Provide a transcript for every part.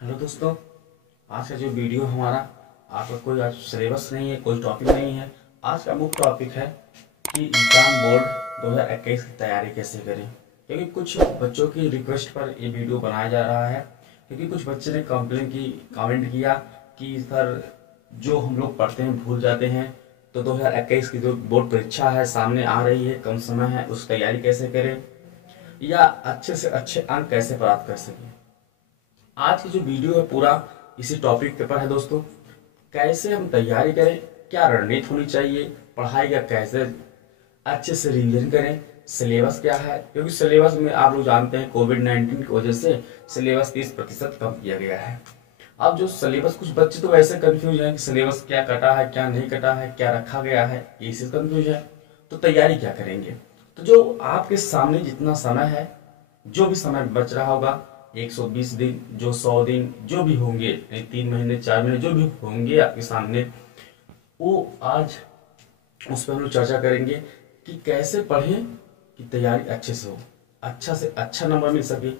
Hello दोस्तों, आज का जो वीडियो हमारा आपका कोई आज सिलेबस नहीं है, कोई टॉपिक नहीं है। आज का मुख्य टॉपिक है कि एग्जाम बोर्ड 2021 की तैयारी कैसे करें। क्योंकि कुछ बच्चों की रिक्वेस्ट पर ये वीडियो बनाया जा रहा है, क्योंकि कुछ बच्चे ने कमेंट किया कि सर जो हम लोग पढ़ते हैं भूल जाते हैं, तो 2021 की जो बोर्ड परीक्षा है सामने आ रही है, कम समय है, उस तैयारी कैसे करें या अच्छे से अच्छे अंक कैसे प्राप्त कर सकें। आज की जो वीडियो है पूरा इसी टॉपिक के ऊपर है दोस्तों। कैसे हम तैयारी करें, क्या रणनीति होनी चाहिए, पढ़ाई का कैसे अच्छे से रिवीजन करें, सिलेबस क्या है। क्योंकि सिलेबस में आप लोग जानते हैं कोविड-19 की वजह से सिलेबस 30% कम किया गया है। अब जो सिलेबस, कुछ बच्चे तो ऐसे कंफ्यूज हैं कि सिलेबस क्या कटा है, क्या नहीं कटा है, क्या रखा गया है, ये चीज कंफ्यूज है। तो तैयारी क्या करेंगे, तो जो आपके सामने जितना समय है, जो भी समय बच रहा होगा, 120 दिन, जो 100 दिन, जो भी होंगे, 3 महीने 4 महीने जो भी होंगे आपके सामने, वो आज उस पर हम लोग चर्चा करेंगे कि कैसे पढ़ें कि तैयारी अच्छे से हो, अच्छा से अच्छा नंबर मिल सके।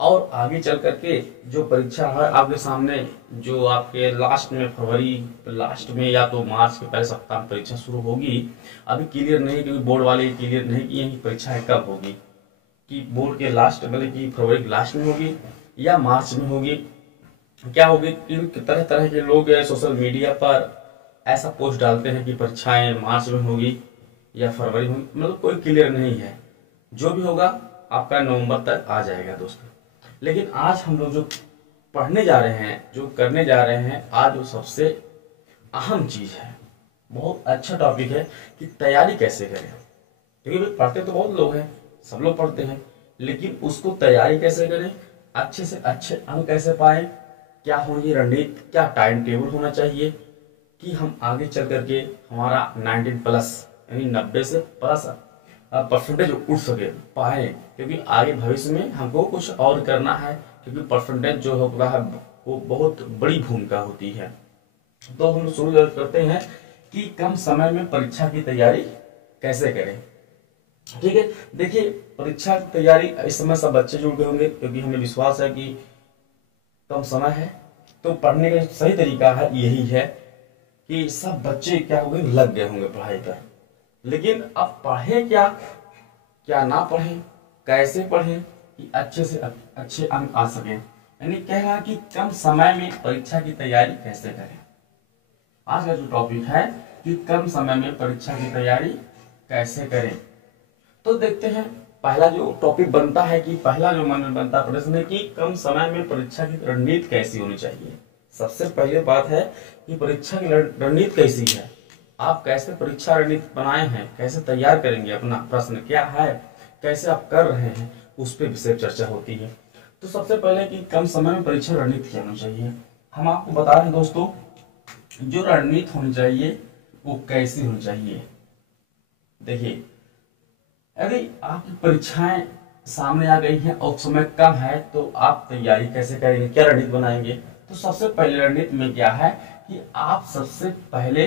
और आगे चल करके जो परीक्षा है आपके सामने, जो आपके लास्ट में फरवरी लास्ट में या तो मार्च के पहले सप्ताह में परीक्षा शुरू होगी। अभी क्लियर नहीं, क्योंकि बोर्ड वाले क्लियर नहीं किए कि परीक्षाएं कब होगी, कि बोर्ड के लास्ट मतलब कि फरवरी के लास्ट में होगी या मार्च में होगी, क्या होगी। क्योंकि तरह तरह के लोग सोशल मीडिया पर ऐसा पोस्ट डालते हैं कि परीक्षाएं मार्च में होगी या फरवरी में होगी, मतलब कोई क्लियर नहीं है। जो भी होगा आपका नवंबर तक आ जाएगा दोस्तों। लेकिन आज हम लोग जो पढ़ने जा रहे हैं, जो करने जा रहे हैं, आज वो सबसे अहम चीज है, बहुत अच्छा टॉपिक है कि तैयारी कैसे करें। क्योंकि पढ़ते तो बहुत लोग हैं, सब लोग पढ़ते हैं, लेकिन उसको तैयारी कैसे करें, अच्छे से अच्छे अंक कैसे पाएं, क्या होगी रणनीति, क्या टाइम टेबल होना चाहिए कि हम आगे चल करके हमारा 19 प्लस यानी 90 से प्लस परसेंटेज उठ सके पाए। क्योंकि आगे भविष्य में हमको कुछ और करना है, क्योंकि परसेंटेज जो होता है वो बहुत बड़ी भूमिका होती है। तो हम शुरू करते हैं कि कम समय में परीक्षा की तैयारी कैसे करें। ठीक है, देखिए परीक्षा की तैयारी इस समय सब बच्चे जुड़ गए होंगे, क्योंकि हमें विश्वास है कि कम समय है। तो पढ़ने का सही तरीका है यही है कि सब बच्चे क्या हो गए, लग गए होंगे पढ़ाई पर। लेकिन अब पढ़े क्या, क्या ना पढ़ें, कैसे पढ़ें कि अच्छे से अच्छे अंक आ सके। यानी कह रहा कि कम समय में परीक्षा की तैयारी कैसे करें। आज का जो टॉपिक है कि कम समय में परीक्षा की तैयारी कैसे करें। तो देखते हैं, पहला जो टॉपिक बनता है कि पहला जो मन में बनता प्रश्न है कि कम समय में परीक्षा की रणनीति कैसी होनी चाहिए। सबसे पहले बात है कि परीक्षा की रणनीति कैसी है, आप कैसे परीक्षा रणनीति बनाए हैं, कैसे तैयार करेंगे, अपना प्रश्न क्या है, कैसे आप कर रहे हैं, उस पर विषय चर्चा होती है। तो सबसे पहले कि कम समय में परीक्षा रणनीति क्या होनी चाहिए। हम आपको बता रहे हैं दोस्तों, जो रणनीति होनी चाहिए वो कैसी होनी चाहिए। देखिए, यदि आपकी परीक्षाएं सामने आ गई हैं और समय कम है, तो आप तैयारी कैसे करेंगे, क्या रणनीति बनाएंगे। तो सबसे पहले रणनीति में क्या है कि आप सबसे पहले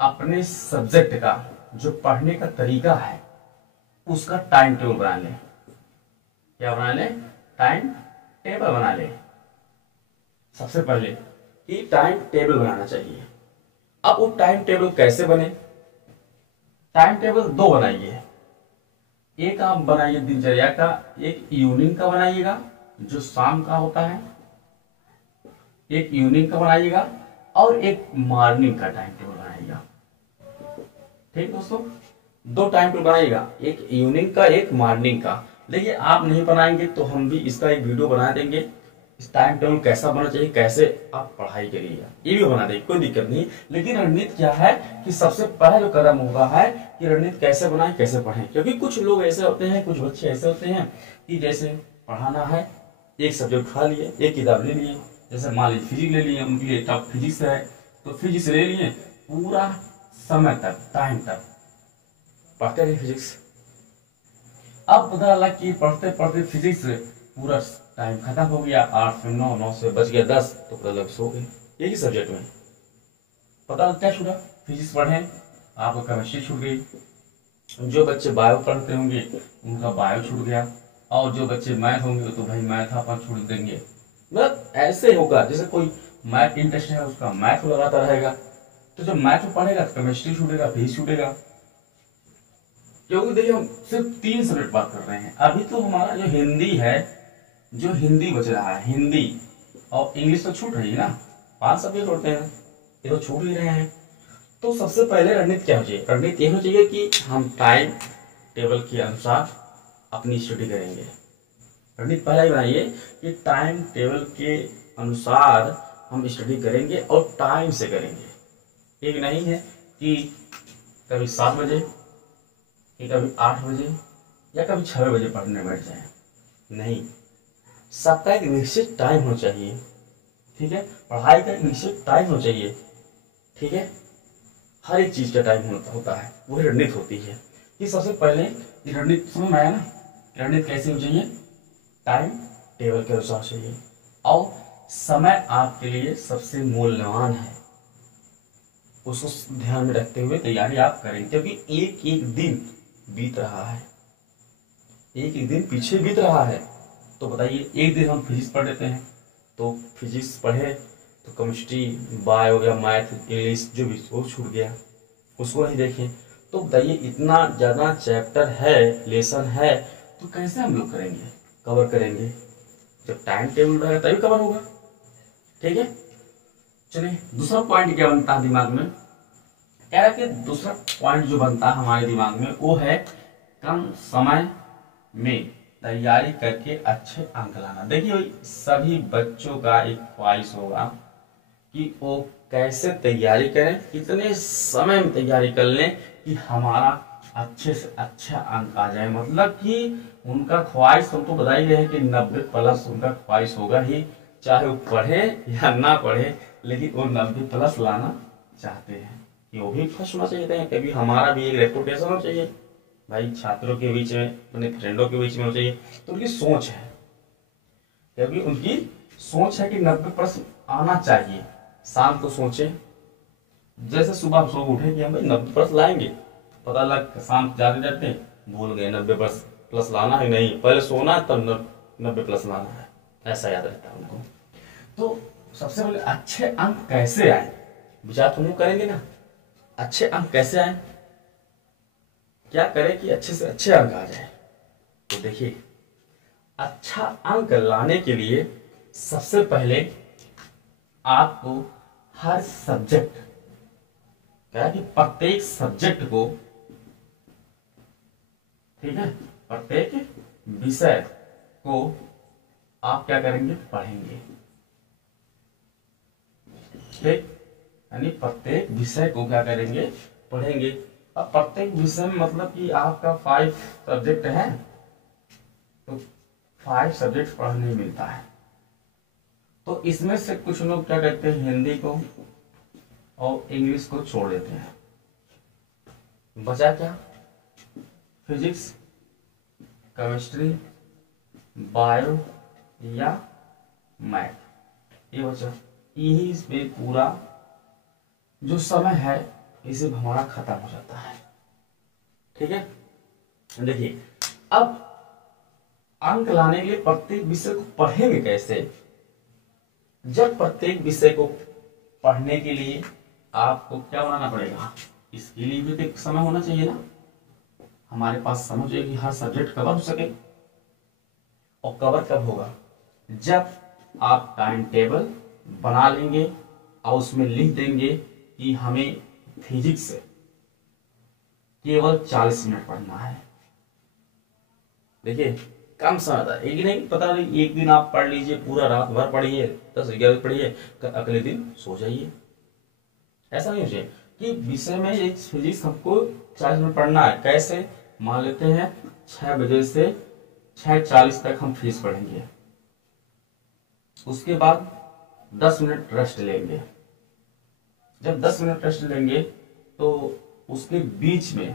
अपने सब्जेक्ट का जो पढ़ने का तरीका है उसका टाइम टेबल बना लें। क्या बना लें, टाइम टेबल बना लें। सबसे पहले कि टाइम टेबल बनाना चाहिए। अब वो टाइम टेबल कैसे बने, टाइम टेबल दो बनाइए। एक आप बनाइए दिनचर्या का, एक इवनिंग का बनाइएगा जो शाम का होता है, एक इवनिंग का बनाइएगा और एक मॉर्निंग का टाइम टेबल बनाइएगा। ठीक दोस्तों, दो टाइम टेबल बनाइएगा, एक इवनिंग का, एक मॉर्निंग का। देखिए आप नहीं बनाएंगे तो हम भी इसका एक वीडियो बना देंगे, इस टाइम टेबल कैसा बनना चाहिए, कैसे आप पढ़ाई करिएगा, ये भी बना देंगे, कोई दिक्कत नहीं। लेकिन रणनीति क्या है कि सबसे पहला जो कदम होगा है कि रणनीति कैसे बनाएं, कैसे पढ़ें। क्योंकि कुछ लोग ऐसे होते हैं, कुछ बच्चे ऐसे होते हैं कि जैसे पढ़ाना है, एक सब्जेक्ट उठा लिए, एक किताब ले लिए, जैसे मान लीजिए फिजिक्स ले लिए, उनके लिए टॉप फिजिक्स है तो फिजिक्स ले लिए, पूरा समय तक टाइम तक पढ़ते रहे फिजिक्स। अब पता लगा कि पढ़ते पढ़ते फिजिक्स पूरा टाइम खत्म हो गया, 8 से 9, 9 से बज गया 10, तो पता लग सो गए एक ही सब्जेक्ट में। पता लग क्या छूटा, फिजिक्स पढ़े आपको केमिस्ट्री छूट गई, जो बच्चे बायो पढ़ते होंगे उनका बायो छूट गया, और जो बच्चे मैथ होंगे तो भाई मैथ अपन छूट देंगे, मतलब ऐसे होगा जैसे कोई मैथ इंटरेस्ट है उसका मैथ लगाता रहेगा, तो जब मैथ में पढ़ेगा तो केमिस्ट्री छूटेगा, फिजिक्स छूटेगा। क्योंकि देखिए हम सिर्फ 3 सब्जेक्ट बात कर रहे हैं अभी, तो हमारा जो हिंदी है, जो हिंदी बच रहा है, हिंदी और इंग्लिश तो छूट रही है ना, 5 सब्जेक्ट होते हैं, ये तो छूट ही रहे हैं। तो सबसे पहले रणनीति क्या हो चाहिए? रणनीति ये होनी चाहिए कि हम टाइम टेबल के अनुसार अपनी स्टडी करेंगे। रणनीति पहला ही बनाइए कि टाइम टेबल के अनुसार हम स्टडी करेंगे और टाइम से करेंगे। एक नहीं है कि कभी 7 बजे, कि कभी 8 बजे या कभी 6 बजे पढ़ने बैठ जाए, नहीं, सबका एक निश्चित टाइम होना चाहिए। ठीक है, पढ़ाई का एक निश्चित टाइम होना चाहिए। ठीक है, हर एक चीज का टाइम होता है, वही रणनीति होती है। कि सबसे पहले रणनीति समझ में आया ना, रणनीति कैसे होनी चाहिए? टाइम टेबल के अनुसार चाहिए और समय आपके लिए सबसे मूल्यवान है, उसको ध्यान में रखते हुए तैयारी आप करें, क्योंकि एक एक दिन बीत रहा है, एक एक दिन पीछे बीत रहा है। तो बताइए, एक दिन हम फिजिक्स पढ़ लेते हैं तो फिजिक्स पढ़े तो केमिस्ट्री, बायो या मैथ, इंग्लिश जो भी वो छूट गया, उसको नहीं देखें। तो बताइए, इतना ज़्यादा चैप्टर है, लेसन है, तो कैसे हम लोग करेंगे, कवर करेंगे? जब टाइम टेबल रहेगा तभी कवर होगा। ठीक है, चलिए दूसरा पॉइंट क्या बनता है दिमाग में? कह रहा है कि दूसरा पॉइंट जो बनता है हमारे दिमाग में वो है कम समय में तैयारी करके अच्छे अंक लाना। देखिए भाई, सभी बच्चों का एक ख्वाहिश होगा कि वो कैसे तैयारी करें, इतने समय में तैयारी कर लें कि हमारा अच्छे से अच्छा अंक आ जाए। मतलब कि उनका ख्वाहिश तुमको बता ही है कि 90+ उनका ख्वाहिश होगा ही, चाहे वो पढ़े या ना पढ़े, लेकिन वो 90+ लाना चाहते हैं कि वो भी फर्स्ट होना चाहिए। कभी हमारा भी एक रेपुटेशन होना चाहिए भाई, छात्रों के बीच में, अपने फ्रेंडों के बीच में होना चाहिए। तो उनकी सोच है, क्योंकि उनकी सोच है कि 90+ आना चाहिए। शाम को सोचे, जैसे सुबह सो उठे कि हम भाई 90+ लाएंगे, पता लग शाम जाते जाते भूल गए 90+ लाना है, नहीं पहले सोना है तब 90+ लाना है, ऐसा याद रहता है उनको। तो सबसे पहले अच्छे अंक कैसे आए, विचार तुम लोग करेंगे ना, अच्छे अंक कैसे आए, क्या करें कि अच्छे से अच्छे अंक आ जाए? तो देखिए, अच्छा अंक लाने के लिए सबसे पहले आपको हर सब्जेक्ट, क्या कि प्रत्येक सब्जेक्ट को, ठीक है, प्रत्येक विषय को आप क्या करेंगे? पढ़ेंगे। ठीक, यानी प्रत्येक विषय को क्या करेंगे? पढ़ेंगे। अब प्रत्येक विषय में मतलब कि आपका 5 सब्जेक्ट है तो 5 सब्जेक्ट पढ़ने मिलता है। तो इसमें से कुछ लोग क्या करते हैं, हिंदी को और इंग्लिश को छोड़ देते हैं, बचा क्या? फिजिक्स, केमिस्ट्री, बायो या मैथ, ये बचा। यही इसमें पूरा जो समय है इसे हमारा खत्म हो जाता है। ठीक है, देखिए अब अंक लाने के लिए प्रत्येक विषय को पढ़ेंगे कैसे? जब प्रत्येक विषय को पढ़ने के लिए आपको क्या बनाना पड़ेगा? इसके लिए भी तो एक समय होना चाहिए ना, हमारे पास समय चाहिए कि हर सब्जेक्ट कवर हो सके। और कवर कब होगा? जब आप टाइम टेबल बना लेंगे और उसमें लिख देंगे कि हमें फिजिक्स केवल 40 मिनट पढ़ना है। देखिए कम समय था, एक नहीं, पता नहीं, एक दिन आप पढ़ लीजिए, पूरा रात भर पढ़िए, 10-11 पढ़िए, अगले दिन सो जाइए। ऐसा नहीं हो चाहिए कि विषय में एक फिजिक्स हमको 40 मिनट पढ़ना है। कैसे? मान लेते हैं 6 बजे से 6:40 तक हम फिजिक्स पढ़ेंगे, उसके बाद 10 मिनट रेस्ट लेंगे। जब 10 मिनट रेस्ट लेंगे तो उसके बीच में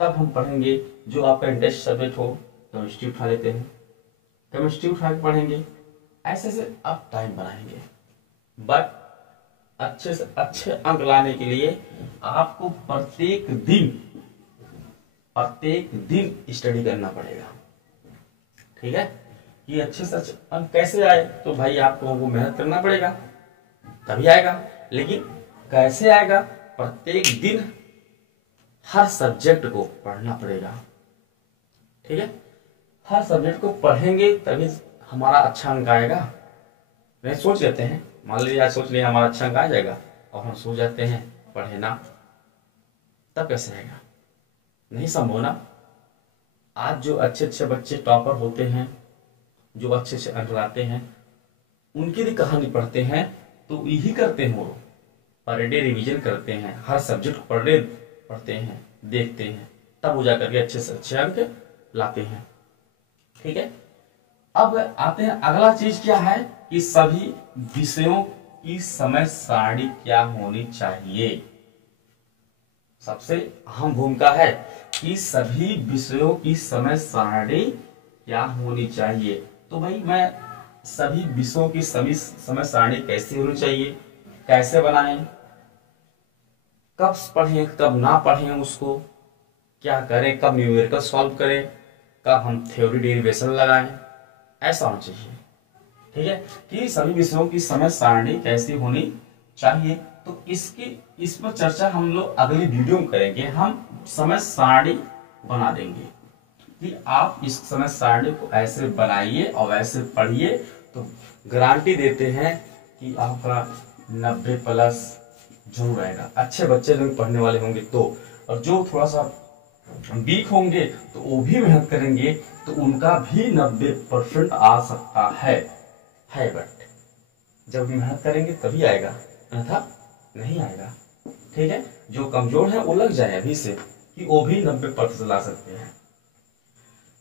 तब हम पढ़ेंगे जो आपका इंटरेस्ट सब्जेक्ट हो। केमिस्ट्री उठा लेते हैं, केमिस्ट्री उठा के पढ़ेंगे। ऐसे से आप टाइम बनाएंगे। बट अच्छे से अच्छे अंक लाने के लिए आपको प्रत्येक दिन स्टडी करना पड़ेगा। ठीक है, कि अच्छे से अच्छे अंक कैसे आए, तो भाई आपको वो मेहनत करना पड़ेगा तभी आएगा। लेकिन कैसे आएगा, प्रत्येक दिन हर सब्जेक्ट को पढ़ना पड़ेगा, ठीक है। हर सब्जेक्ट को पढ़ेंगे तभी हमारा अच्छा अंक आएगा। नहीं सोच लेते हैं, मान लीजिए आज सोच लिया हमारा अच्छा अंक आ जाएगा और हम सो जाते हैं पढ़े ना, तब कैसे आएगा, नहीं संभव ना। आज जो अच्छे अच्छे बच्चे टॉपर होते हैं, जो अच्छे से अंक लाते हैं, उनकी भी कहानी पढ़ते हैं तो यही करते हैं, वो पर डे रिविजन करते हैं, हर सब्जेक्ट पर डे पढ़ते हैं, देखते हैं, तब वो जाकर के अच्छे से अच्छे अंक लाते हैं, ठीक है। अब आते हैं अगला चीज क्या है कि सभी विषयों की समय सारणी क्या होनी चाहिए। सबसे अहम भूमिका है कि सभी विषयों की समय सारणी क्या होनी चाहिए। तो भाई मैं सभी विषयों की सभी समय सारणी कैसे होनी चाहिए, कैसे बनाएं, कब पढ़ें कब ना पढ़ें, उसको क्या करें, कब न्यूमेरिकल सॉल्व करें, कब हम थ्योरी डेरिवेशन लगाएं, ऐसा होना चाहिए, ठीक है। कि सभी विषयों की समय सारणी कैसी होनी चाहिए, तो इस पर चर्चा हम लोग अगली वीडियो में करेंगे। हम समय सारणी बना देंगे कि आप इस समय सारणी को ऐसे बनाइए और ऐसे पढ़िए, तो गारंटी देते हैं कि आपका 90+ जरूर आएगा। अच्छे बच्चे जो पढ़ने वाले होंगे तो, और जो थोड़ा सा वीक होंगे तो वो भी मेहनत करेंगे तो उनका भी 90% आ सकता है। बट जब मेहनत करेंगे तभी आएगा, अन्यथा नहीं आएगा, ठीक है। जो कमजोर है वो लग जाए अभी से कि वो भी 90% ला सकते हैं।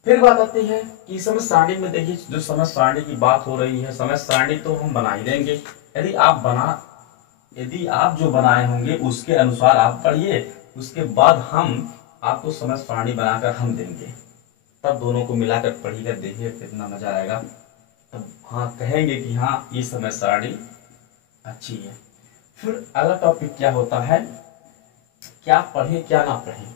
फिर बात आती है कि समय सारणी में देखिए, जो समय सारणी की बात हो रही है, समय सारणी तो हम बना ही देंगे। यदि आप जो बनाए होंगे उसके अनुसार आप पढ़िए, उसके बाद हम आपको समय सारणी बनाकर हम देंगे, तब दोनों को मिलाकर पढ़िएगा, देखिए कितना मजा आएगा। तब हाँ कहेंगे कि हाँ ये समय सारणी अच्छी है। फिर अगला टॉपिक क्या होता है, क्या पढ़ें क्या ना पढ़ें,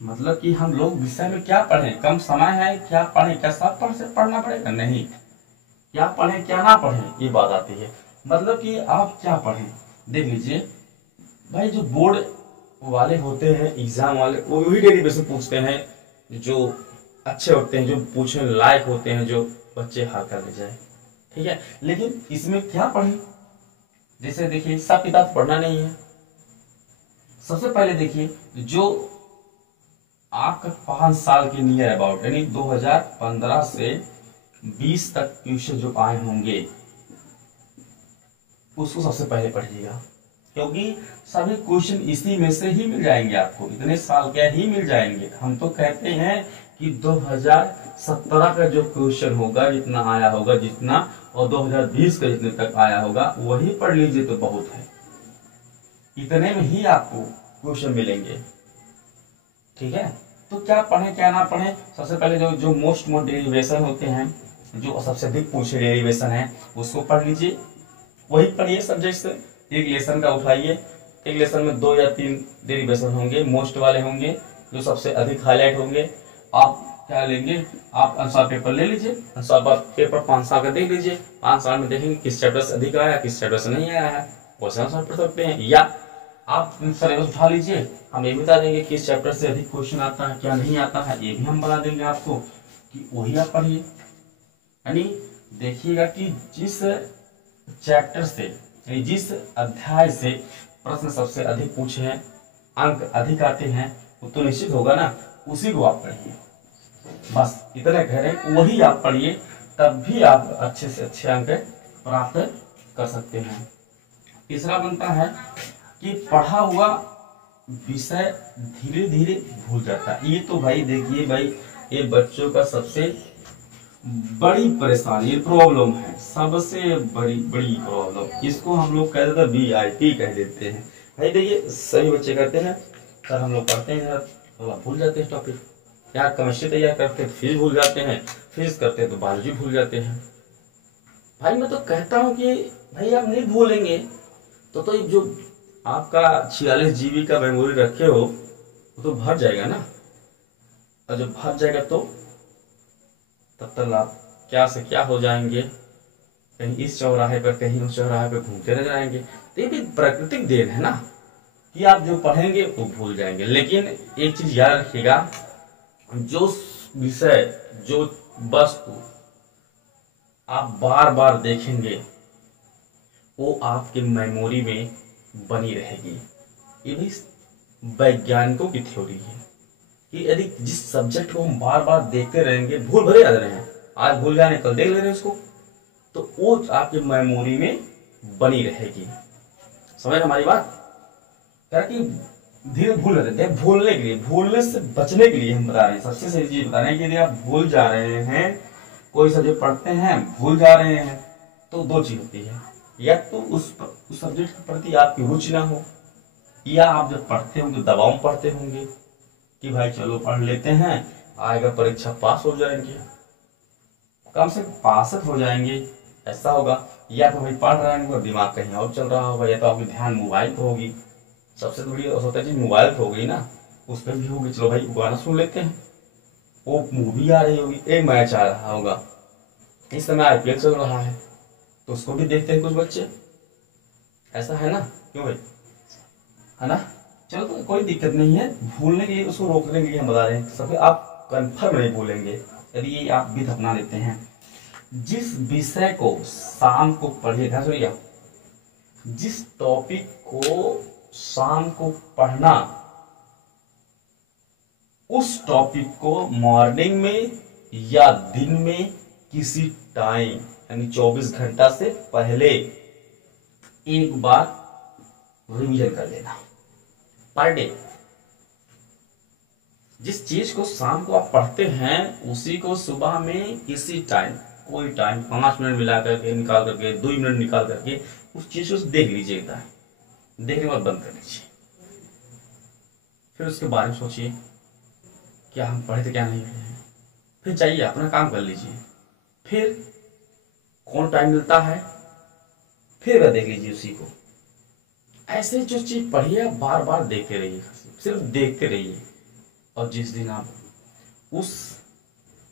मतलब कि हम लोग विषय में क्या पढ़ें, कम समय है क्या पढ़ें, क्या सब पढ़ना पड़ेगा, नहीं, क्या पढ़ें क्या ना पढ़ें, ये बात आती है। मतलब कि आप क्या पढ़ें, देख लीजिए भाई, जो बोर्ड वाले होते हैं, एग्जाम वाले, वो भी डेरिवेशन पूछते हैं, जो अच्छे होते हैं, जो पूछने लायक होते हैं, जो बच्चे हल कर ले जाए, ठीक है। लेकिन इसमें क्या पढ़ें, जैसे देखिए सब किताब पढ़ना नहीं है। सबसे पहले देखिए जो आपका 5 साल के नियर अबाउट, यानी 2015 से 20 तक क्वेश्चन जो आए होंगे उसको सबसे पहले पढ़िएगा, क्योंकि सभी क्वेश्चन इसी में से ही मिल जाएंगे आपको, इतने साल के ही मिल जाएंगे। हम तो कहते हैं कि 2017 का जो क्वेश्चन होगा, जितना आया होगा जितना, और 2020 का जितने तक आया होगा वही पढ़ लीजिए तो बहुत है, इतने में ही आपको क्वेश्चन मिलेंगे, ठीक है। तो क्या पढ़ें क्या ना पढ़ें, सबसे पहले जो मोस्ट डेरिवेशन होते हैं, जो सबसे अधिक पूछे डेरिवेशन है उसको पढ़ लीजिए, वही पढ़िए सब्जेक्ट से। एक लेसन का उठाइए, एक लेसन में 2 या 3 डेरिवेशन होंगे, मोस्ट वाले होंगे, जो सबसे अधिक हाईलाइट होंगे। आप क्या लेंगे, आप आंसर पेपर ले लीजिए, आंसर पेपर 5 साल का देख लीजिए, 5 साल में देखेंगे किस चैप्टर से अधिक आया, किस चैप्टर से नहीं आया है, वैसे आंसर पढ़ सकते हैं। या आप सिलेबस उठा लीजिए, हम ये बता देंगे किस चैप्टर से अधिक क्वेश्चन आता है, क्या नहीं आता है, ये भी हम बता देंगे आपको, कि वही आप पढ़िए। यानी देखिएगा कि जिस चैप्टर से, जिस अध्याय से प्रश्न सबसे अधिक पूछे हैं, अंक अधिक आते हैं, वो तो निश्चित होगा ना, उसी को आप पढ़िए। बस इतने कह रहे हैं, वही आप पढ़िए, तब भी आप अच्छे से अच्छे अंक प्राप्त कर सकते हैं। तीसरा बनता है कि पढ़ा हुआ विषय धीरे धीरे भूल जाता है। ये तो भाई देखिए भाई, ये बच्चों का सबसे बड़ी परेशानी, प्रॉब्लम है, सबसे बड़ी प्रॉब्लम। इसको हम लोग कह देते हैं VIP कह देते हैं। भाई देखिए सभी बच्चे कहते हैं सर हम लोग पढ़ते हैं सर थोड़ा भूल जाते हैं टॉपिक, यार केमिस्ट्री तैयार करते हैं फिजिक्स भूल जाते हैं, फिजिक्स करते हैं तो बायोलॉजी भूल जाते हैं। भाई मैं तो कहता हूँ कि भाई आप नहीं भूलेंगे तो जो आपका 46 GB का मेमोरी रखे हो वो तो भर जाएगा ना, और जब भर जाएगा तो तब तक आप क्या से क्या हो जाएंगे, कहीं इस चौराहे पर कहीं उस चौराहे पर घूमते रह जाएंगे। तो ये भी प्राकृतिक देन है ना कि आप जो पढ़ेंगे वो भूल जाएंगे। लेकिन एक चीज याद रखिएगा, जो विषय जो वस्तु आप बार बार देखेंगे वो आपके मेमोरी में बनी रहेगी। ये भी वैज्ञानिकों की थ्योरी है कि यदि जिस सब्जेक्ट को हम बार बार देखते रहेंगे, भूल भले याद रहे हैं, आज भूल जाने कल देख ले रहे हैं उसको, तो वो आपकी मेमोरी में बनी रहेगी। समझ हमारी बात? क्या कि धीरे भूल रहे थे, भूलने के लिए, भूलने से बचने के लिए हम बता रहे हैं। सबसे सही चीज बता रहे हैं कि यदि आप भूल जा रहे हैं, कोई सब्जेक्ट पढ़ते हैं भूल जा रहे हैं, तो दो चीज होती है, या तो उस सब्जेक्ट के प्रति आपकी रुचि ना हो, या आप जब पढ़ते होंगे दबाव में पढ़ते होंगे कि भाई चलो पढ़ लेते हैं, आएगा परीक्षा पास हो जाएंगे, कम से कम पास हो जाएंगे, ऐसा होगा। या तो भाई पढ़ रहे हैं दिमाग कहीं और चल रहा होगा, या तो आपकी ध्यान मोबाइल पर होगी। सबसे बड़ी होता है चीज मोबाइल पर हो गई ना, उस पर भी होगी, चलो भाई गाना सुन लेते हैं, वो मूवी आ रही होगी, एक मैच आ रहा होगा, इस समय IPL चल रहा है तो उसको भी देखते हैं कुछ बच्चे, ऐसा है ना? क्यों भाई, है ना? चलो तो कोई दिक्कत नहीं है, भूलने के लिए उसको रोकने के लिए हम बता रहे हैं। सब आप कन्फर्म नहीं भूलेंगे यदि ये आप विधि अपना लेते हैं। जिस विषय को शाम को पढ़िए, ध्यान सुनिए, जिस टॉपिक को शाम को पढ़ना, उस टॉपिक को मॉर्निंग में या दिन में किसी टाइम यानी 24 घंटा से पहले एक बार रिवीजन कर लेना पर डे। जिस चीज को शाम को आप पढ़ते हैं उसी को सुबह में किसी टाइम, कोई टाइम 5 मिनट मिला करके निकाल करके 2 मिनट निकाल करके उस चीज को देख लीजिएगा। देखने के बाद बंद कर लीजिए, फिर उसके बारे में सोचिए क्या हम पढ़े थे क्या नहीं पढ़े हैं, फिर जाइए अपना काम कर लीजिए। फिर कौन टाइम मिलता है फिर वह देख लीजिए उसी को। ऐसे जो चीज पढ़िए आप बार बार देखते रहिए, सिर्फ देखते रहिए। और जिस दिन आप उस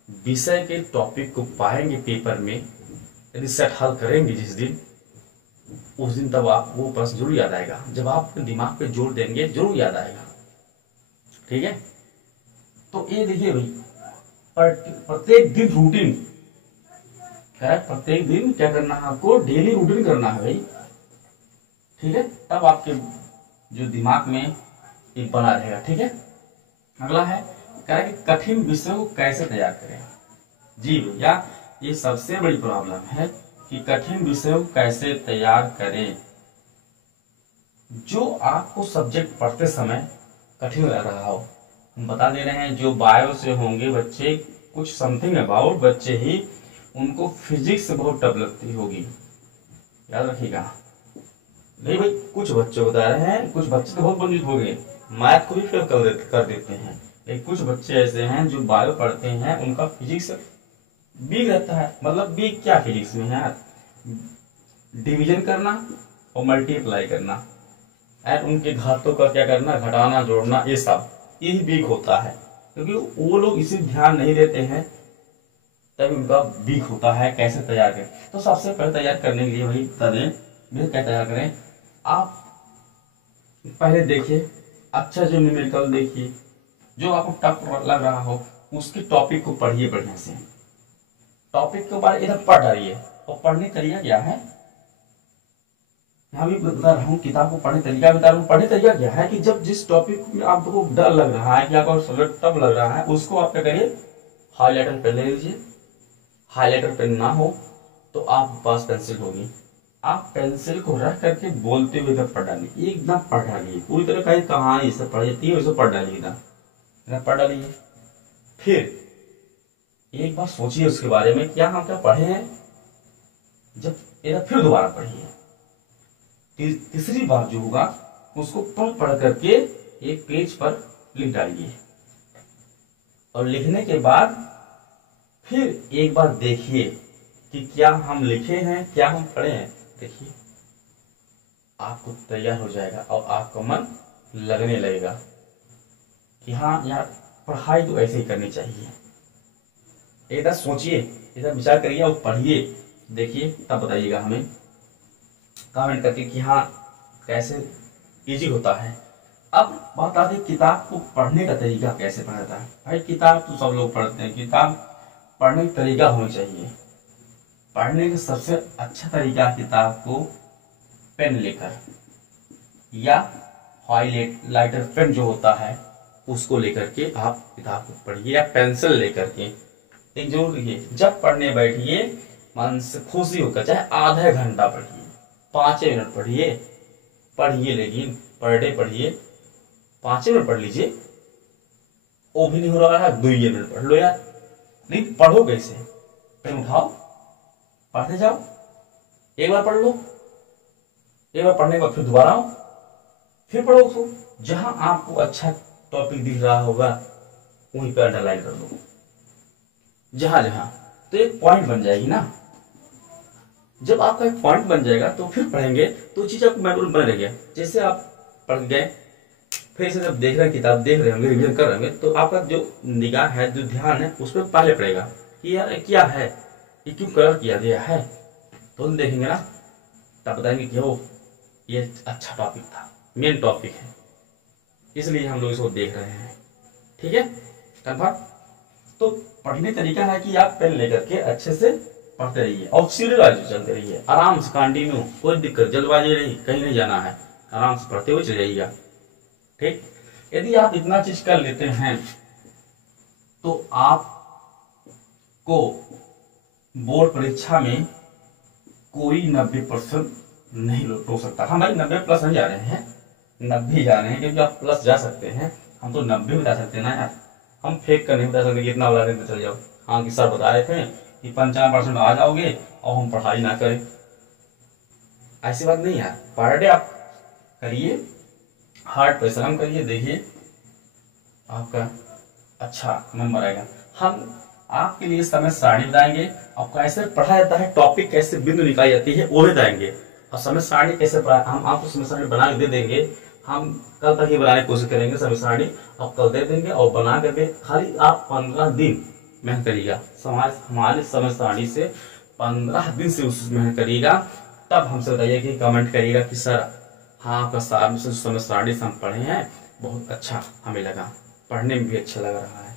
विषय के टॉपिक को पाएंगे पेपर में, यदि सेट हल करेंगे जिस दिन, उस दिन तब आप वो प्रश्न जरूर याद आएगा। जब आप अपने दिमाग पे जोर देंगे जरूर याद आएगा। ठीक है, तो ये देखिए भाई, प्रत्येक दिन रूटीन है, प्रत्येक दिन क्या करना है आपको, डेली रूटीन करना है भाई। ठीक है, तब आपके जो दिमाग में एक बना रहेगा। ठीक है, अगला है कह रहा है कि कठिन विषयों को कैसे तैयार करें। जी भैया, ये सबसे बड़ी प्रॉब्लम है कि कठिन विषयों को कैसे तैयार करें। जो आपको सब्जेक्ट पढ़ते समय कठिन लग रहा हो, हम बता दे रहे हैं, जो बायो से होंगे बच्चे, कुछ समथिंग अबाउट बच्चे ही, उनको फिजिक्स बहुत टफ लगती होगी, याद रखिएगा। नहीं भाई, कुछ बच्चे बता रहे हैं, कुछ बच्चे तो बहुत वंचित हो गए, मैथ को भी फेल कर देते हैं। लेकिन कुछ बच्चे ऐसे हैं जो बायो पढ़ते हैं, उनका फिजिक्स वीक रहता है। मतलब वीक क्या फिजिक्स में है यार, डिवीजन करना और मल्टीप्लाई करना, एंड उनके घातों का क्या करना, घटाना जोड़ना, ये सब यही वीक होता है। क्योंकि वो लोग इसे ध्यान नहीं देते हैं, तभी उनका वीक होता है। कैसे तैयार करें, तो सबसे पहले तैयार करने के लिए वही बता दें, क्या तैयार करें। आप पहले देखिए, अच्छा जो न्यूमेरिकल देखिए, जो आपको टफ लग रहा हो उसके टॉपिक को पढ़िए बढ़िया से, टॉपिक के बारे इधर पढ़ डालिए। और पढ़ने का तरीका क्या है, यहाँ भी बता रहा हूँ, किताब को पढ़ने तरीका बता रहा हूँ। पढ़ने तरीका क्या है कि जब जिस टॉपिक में आपको डर लग रहा है कि आपको सब्जेक्ट टफ लग रहा है, उसको आप क्या करिए, हाईलाइटर पेन ले लीजिए। हाईलाइटर पेन ना हो तो आपके पास पेंसिल होगी, आप पेंसिल को रख करके बोलते हुए इधर पढ़ डालिए, एकदम पढ़ डालिए पूरी तरह का कहानी से पढ़ जाती है, वैसे पढ़ डालिए, इधर पढ़ डालिए। फिर एक बार सोचिए उसके बारे में, क्या हम क्या पढ़े हैं। जब इधर फिर दोबारा पढ़िए, तीसरी बार जो होगा उसको पढ़ करके एक पेज पर लिख डालिए। और लिखने के बाद फिर एक बार देखिए कि क्या हम लिखे हैं, क्या हम पढ़े हैं। देखिए आपको तैयार हो जाएगा और आपका मन लगने लगेगा कि हाँ यार, पढ़ाई तो ऐसे ही करनी चाहिए। एक बार सोचिए इधर विचार करिए और पढ़िए, देखिए, तब बताइएगा हमें कमेंट करके कि हाँ कैसे इजी होता है। अब बात आती है किताब को पढ़ने का तरीका कैसे पढ़ा जाता है। भाई किताब तो सब लोग पढ़ते हैं, किताब पढ़ने का तरीका होना चाहिए। पढ़ने का सबसे अच्छा तरीका किताब को पेन लेकर या हाइलाइटर पेन जो होता है उसको लेकर के आप किताब को पढ़िए, या पेंसिल लेकर के। एक जरूर रखिए, जब पढ़ने बैठिए मन से खुशी होकर, चाहे आधा घंटा पढ़िए, 5 मिनट पढ़िए, लेकिन पर डे पढ़िए। 5 मिनट पढ़ लीजिए, वो भी नहीं हो रहा है 2 मिनट पढ़ लो यार। लेकिन पढ़ो कैसे? पेन उठाओ, पढ़ते जाओ, एक बार पढ़ लो, एक बार पढ़ने के बाद फिर दोबारा आओ, फिर पढ़ो उसको। जहां आपको अच्छा टॉपिक दिख रहा होगा वहीं पर अंडरलाइन कर लो, जहां जहां, तो एक पॉइंट बन जाएगी ना। जब आपका एक पॉइंट बन जाएगा तो फिर पढ़ेंगे तो चीज आपको मेमोरी बन रहेगा। जैसे आप पढ़ गए, फिर से जब देख रहे हैं, किताब देख रहे होंगे, रिवीजन कर रहे होंगे, तो आपका जो निगाह है, जो ध्यान है, उस पर पहले पड़ेगा कि यार क्या है, ये क्यों कलर किया गया है। तो हम देखेंगे ना, तब बताएंगे कि हो ये अच्छा टॉपिक था, मेन टॉपिक है, इसलिए हम लोग इसको देख रहे हैं। ठीक है, कंफर्म। तो पढ़ने तरीका है कि आप पेन लेकर के अच्छे से पढ़ते रहिए और सीरियस चलते रहिए, आराम से कंटिन्यू, कोई दिक्कत, जल्दबाजी नहीं, कहीं नहीं जाना है, आराम से पढ़ते हुए चले जाइएगा। ठीक, यदि आप इतना चीज कर लेते हैं तो आपको बोर्ड परीक्षा में कोई 90% नहीं रोक सकता। हम भाई 90+ नहीं जा रहे हैं, 90 जा रहे हैं, क्योंकि आप प्लस जा सकते हैं, हम तो 90 बता सकते हैं ना यार। हम फेक कर नहीं बता सकते कि इतना बता देते चल जाओ। हाँ कि सर बताए थे कि 55% आ जाओगे और हम पढ़ाई ना करें, ऐसी बात नहीं यार। पर डे आप करिए, हार्ड परिश्रम करिए, देखिए आपका अच्छा नंबर आएगा। हम आपके लिए समय सारणी बताएंगे और कैसे पढ़ा जाता है, टॉपिक कैसे बिंदु निकाली जाती है वो बताएंगे, और समय सारणी कैसे पढ़ा, हम आपको समय सारणी बना के दे देंगे। हम कल तक ही बनाने की कोशिश करेंगे समय सारणी, और कल दे देंगे और बना करके खाली आप 15 दिन मेहनत करिएगा। हमारे समय सारणी से 15 दिन से उस मेहनत करिएगा, तब हमसे बताइए कि कमेंट करिएगा कि सर हाँ आपका समय सारणी से हम पढ़े हैं, बहुत अच्छा हमें लगा, पढ़ने में भी अच्छा लग रहा है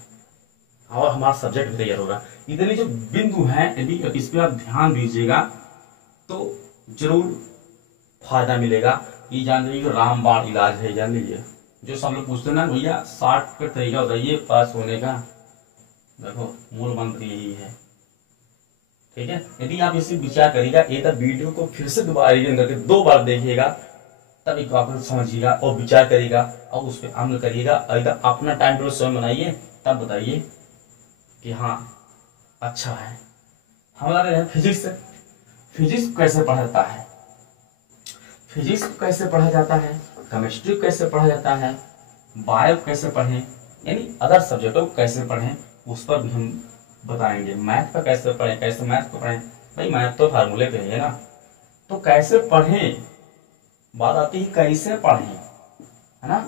और हमारा सब्जेक्ट भी तैयार होगा। इतने जो बिंदु हैं, यदि इस पर आप ध्यान दीजिएगा तो जरूर फायदा मिलेगा। ये जान लीजिए कि रामबाण इलाज है, जान लीजिए। जो सब लोग पूछते हैं ना भैया शॉर्टकट तरीका बताइए पास होने का, देखो मूल मंत्र यही है। ठीक है, यदि आप इसी विचार करिएगा, एक वीडियो को फिर से दोबारा रिवीजन करके 2 बार देखिएगा, तब एक आप समझिएगा और विचार करिएगा और उस पर अमल करिएगा। इधर अपना टाइम टेबल स्वयं बनाइए, तब बताइए कि हाँ अच्छा है। हम बता रहे हैं फिजिक्स, फिजिक्स कैसे पढ़ा जाता है, फिजिक्स कैसे पढ़ा जाता है, केमिस्ट्री कैसे पढ़ा जाता है, बायो कैसे पढ़ें, यानी अदर सब्जेक्टों को कैसे पढ़ें, उस पर भी हम बताएंगे। मैथ पर कैसे पढ़ें, कैसे मैथ को पढ़ें, भाई मैथ तो फार्मूले पे है ना, तो कैसे पढ़ें, बात आती है कैसे पढ़ें, है ना,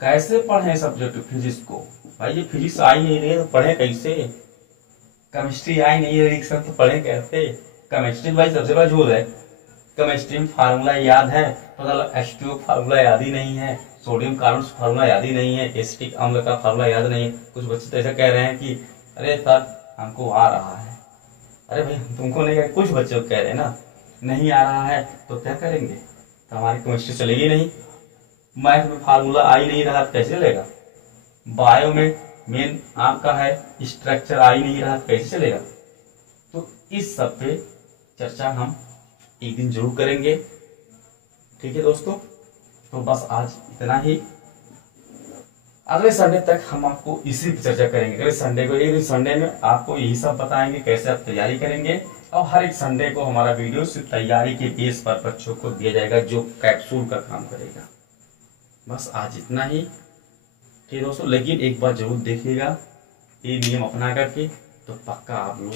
कैसे पढ़ें सब्जेक्ट फिजिक्स को। भाई ये फिजिक्स आई नहीं रही है तो पढ़े कैसे, केमिस्ट्री आई नहीं रही सर तो पढ़े कैसे। केमिस्ट्री भाई सबसे बड़ा झूठ है, केमिस्ट्री में फार्मूला याद है, मतलब H2O फार्मूला याद ही नहीं है, सोडियम कार्बन फार्मूला याद ही नहीं है, एसिटिक अम्ल का फार्मूला याद नहीं है। कुछ बच्चे तो ऐसा कह रहे हैं कि अरे सर हमको आ रहा है, अरे भाई तुमको नहीं, कुछ बच्चे कह रहे हैं ना नहीं आ रहा है, तो क्या करेंगे, तो हमारी केमिस्ट्री चलेगी नहीं। मैथ में फार्मूला आ ही नहीं रहा तो कैसे चलेगा, बायो में मेन आपका है स्ट्रक्चर आ ही नहीं रहा कैसे चलेगा। तो इस सब पे चर्चा हम एक दिन जरूर करेंगे। ठीक है दोस्तों, तो बस आज इतना ही, अगले संडे तक हम आपको इसी पर चर्चा करेंगे। अगले संडे को, एक दिन संडे में आपको यही सब बताएंगे कैसे आप तैयारी करेंगे, और हर एक संडे को हमारा वीडियो सिर्फ तैयारी के बेस पर बच्चों को दिया जाएगा जो कैप्सूल का काम करेगा। बस आज इतना ही। ठीक दोस्तों, लेकिन एक बार जरूर देखिएगा, ये नियम अपना करके तो पक्का आप लोग